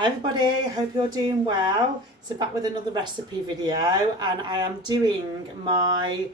Hi everybody, hope you're doing well. So back with another recipe video, and I am doing my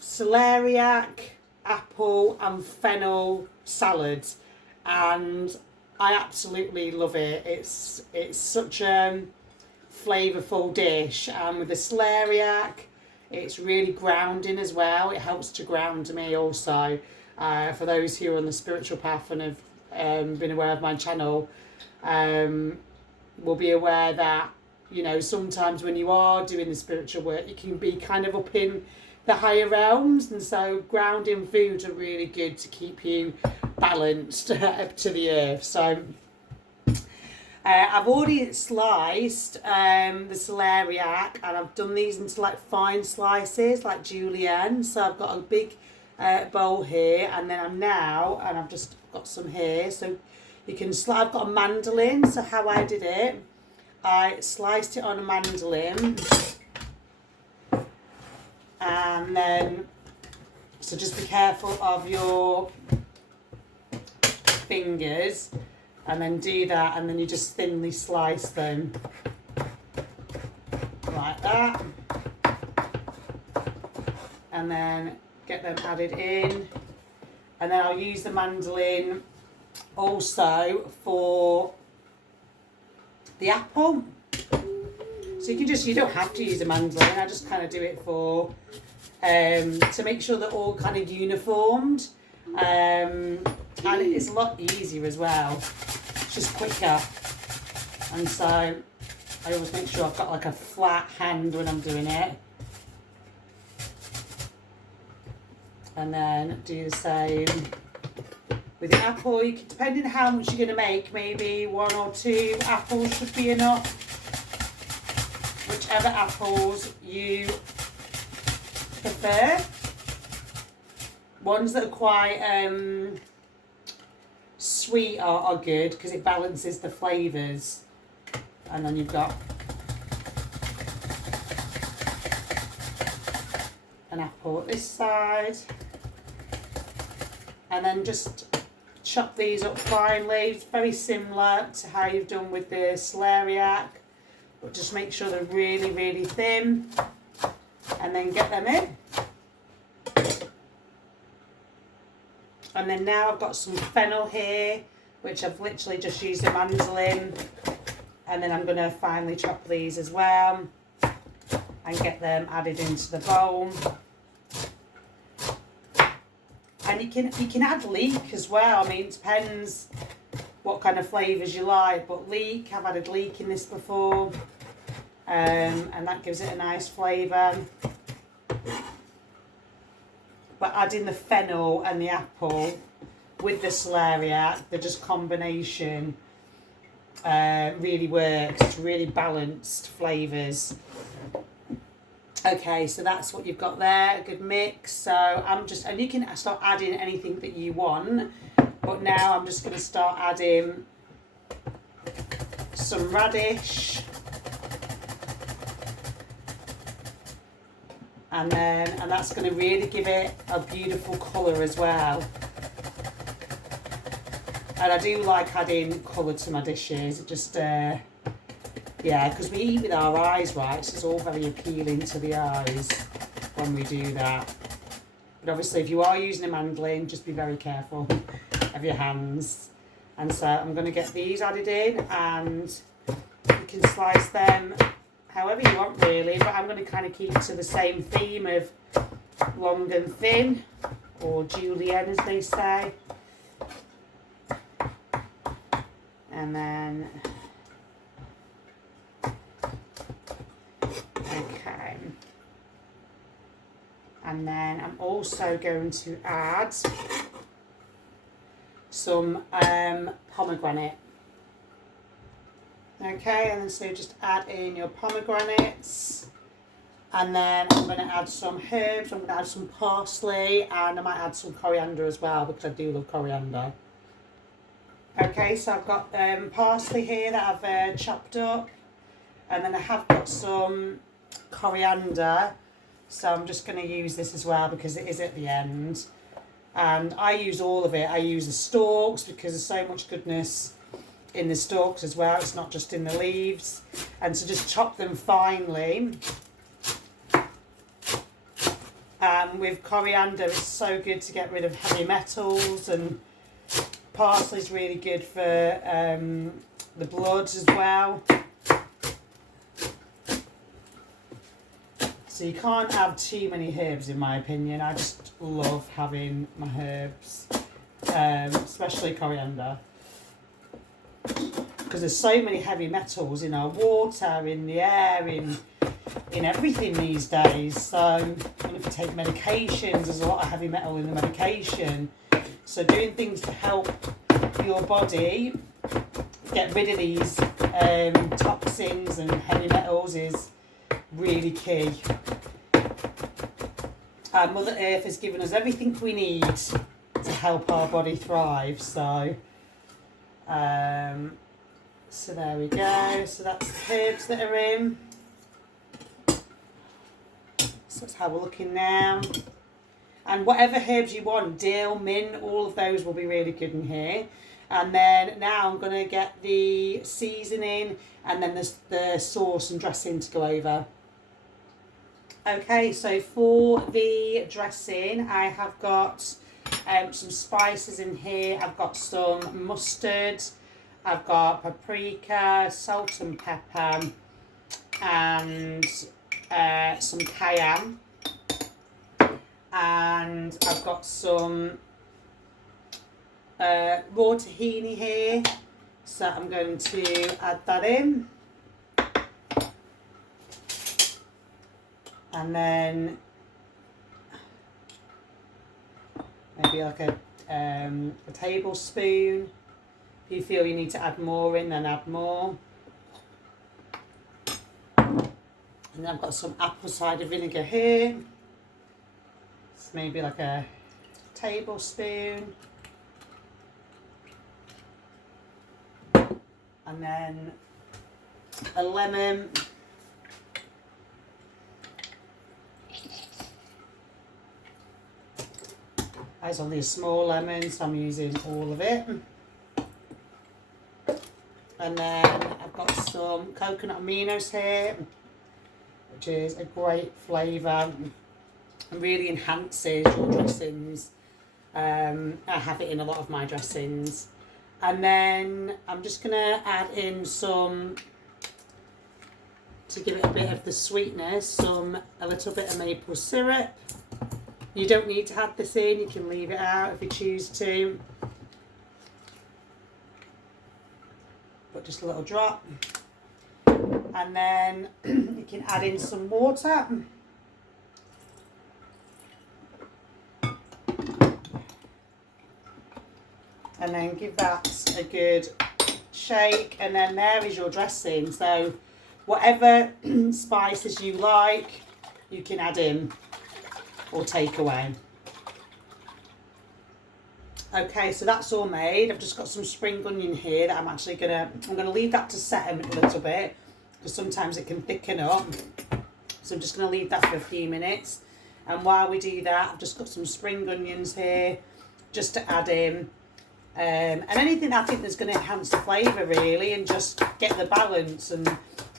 celeriac, apple and fennel salad, and I absolutely love it. It's such a flavourful dish, and with the celeriac it's really grounding as well. It helps to ground me also. For those who are on the spiritual path and have been aware of my channel, will be aware that, you know, sometimes when you are doing the spiritual work, you can be kind of up in the higher realms, and so grounding foods are really good to keep you balanced up to the earth. So I've already sliced the celeriac, and I've done these into like fine slices, like julienne. So I've got a big bowl here, and then I've just got some here. So you can I've got a mandolin. So how I did it, I sliced it on a mandolin, and then so just be careful of your fingers, and then do that, and then you just thinly slice them like that, and then get them added in. And then I'll use the mandolin also for the apple. So you don't have to use a mandolin. I just kind of do it for to make sure they're all kind of uniformed, and it's a lot easier as well. It's just quicker, and so I always make sure I've got like a flat hand when I'm doing it. And then do the same with the apple. You can, depending on how much you're going to make, maybe 1 or 2 apples should be enough. Whichever apples you prefer. Ones that are quite sweet are good, because it balances the flavours. And then you've got an apple at this side. And then just chop these up finely. It's very similar to how you've done with the celeriac, but just make sure they're really, really thin, and then get them in. And then now I've got some fennel here, which I've literally just used a mandolin, and then I'm going to finely chop these as well and get them added into the bowl. And you can add leek as well. I mean, it depends what kind of flavours you like, but leek, I've added leek in this before, and that gives it a nice flavour. But adding the fennel and the apple with the celeriac, the just combination really works. It's really balanced flavours. Okay, so that's what you've got there, a good mix. So and you can start adding anything that you want, but now I'm just going to start adding some radish, and that's going to really give it a beautiful colour as well. And I do like adding colour to my dishes. It just yeah, because we eat with our eyes, right? So it's all very appealing to the eyes when we do that. But obviously, if you are using a mandolin, just be very careful of your hands. And so I'm going to get these added in, and you can slice them however you want, really. But I'm going to kind of keep to the same theme of long and thin, or julienne, as they say. And then... okay, and then I'm also going to add some pomegranate. Okay, and then so just add in your pomegranates, and then I'm going to add some herbs. I'm going to add some parsley, and I might add some coriander as well, because I do love coriander. Okay, so I've got parsley here that I've chopped up, and then I have got some coriander, so I'm just going to use this as well because it is at the end. And I use all of it. I use the stalks because there's so much goodness in the stalks as well. It's not just in the leaves. And so just chop them finely. With coriander, it's so good to get rid of heavy metals, and parsley is really good for the blood as well. So you can't have too many herbs, in my opinion. I just love having my herbs, especially coriander, because there's so many heavy metals in our water, in the air, in everything these days. So, and if you take medications, there's a lot of heavy metal in the medication. So doing things to help your body get rid of these toxins and heavy metals is really key. Mother Earth has given us everything we need to help our body thrive. So, so there we go. So that's the herbs that are in. So that's how we're looking now. And whatever herbs you want, dill, mint, all of those will be really good in here. And then now I'm going to get the seasoning and then the sauce and dressing to go over. Okay, so for the dressing, I have got some spices in here. I've got some mustard, I've got paprika, salt and pepper, and some cayenne. And I've got some raw tahini here, so I'm going to add that in. And then maybe like a tablespoon. If you feel you need to add more in, then add more. And then I've got some apple cider vinegar here. It's maybe like a tablespoon. And then a lemon. It's only a small lemon, so I'm using all of it. And then I've got some coconut aminos here, which is a great flavour and really enhances your dressings. I have it in a lot of my dressings. And then I'm just going to add in some, to give it a bit of the sweetness, a little bit of maple syrup. You don't need to add this in, you can leave it out if you choose to. But just a little drop. And then you can add in some water. And then give that a good shake, and then there is your dressing. So whatever spices you like, you can add in or take away. Okay, so that's all made. I've just got some spring onion here that I'm gonna leave that to set a little bit, because sometimes it can thicken up. So I'm just gonna leave that for a few minutes. And while we do that, I've just got some spring onions here just to add in. And anything I think that's going to enhance the flavour really, and just get the balance and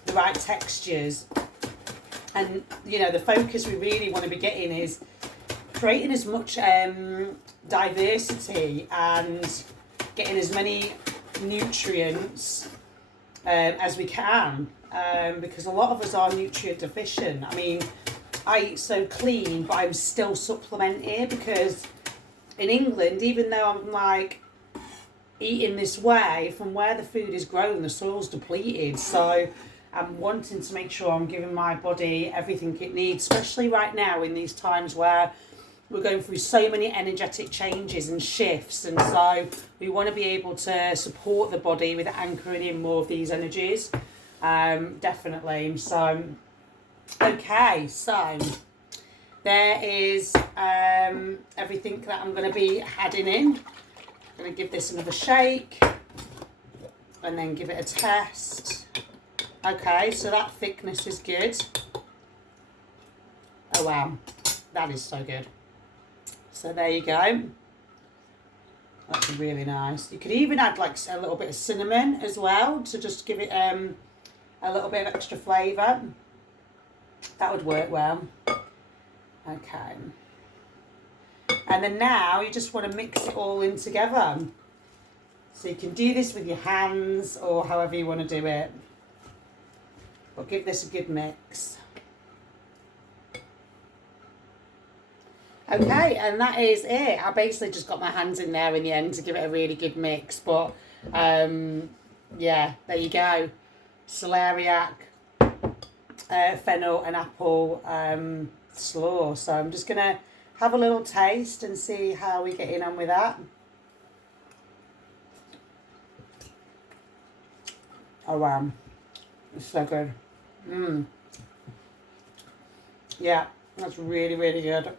the right textures. And you know, the focus we really want to be getting is creating as much diversity and getting as many nutrients as we can, because a lot of us are nutrient deficient. I mean, I eat so clean, but I'm still supplementing, because in England, even though I'm like eating this way, from where the food is grown, the soil's depleted. So I'm wanting to make sure I'm giving my body everything it needs, especially right now in these times where we're going through so many energetic changes and shifts. And so we want to be able to support the body with anchoring in more of these energies. Definitely. So, okay, so there is everything that I'm going to be adding in. I'm going to give this another shake and then give it a test. Okay, so that thickness is good. Oh wow, that is so good. So there you go. That's really nice. You could even add like a little bit of cinnamon as well to just give it a little bit of extra flavour. That would work well. Okay. And then now you just want to mix it all in together. So you can do this with your hands or however you want to do it. But give this a good mix. Okay, and that is it. I basically just got my hands in there in the end to give it a really good mix. But yeah, there you go. Celeriac, fennel and apple slaw. So I'm just going to have a little taste and see how we get in on with that. Oh wow, it's so good. Yeah, that's really, really good.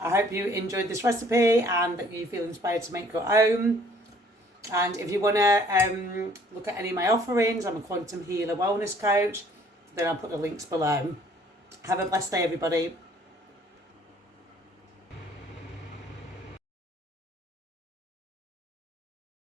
I hope you enjoyed this recipe and that you feel inspired to make your own. And if you want to look at any of my offerings, I'm a quantum healer wellness coach, then I'll put the links below. Have a blessed day, everybody.